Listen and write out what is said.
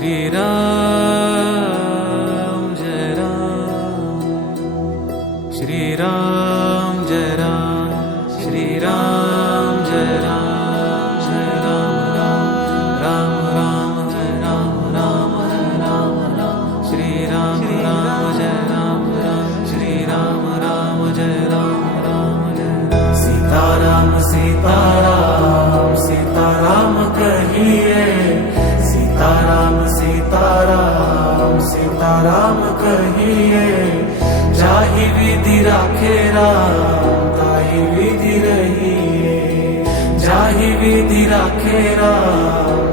श्री राम जय राम, श्री राम जय राम, श्री राम जय राम, जय राम राम राम राम जय राम राम राम राम, श्री राम राम जय राम राम, श्री राम राम जय राम राम जय राम। सीताराम सीताराम सीताराम कहिए, सीताराम सीताराम सीताराम कहिए। जाहि विधि राखे राम ताहि विधि रहिए, जाहि विधि राखे राम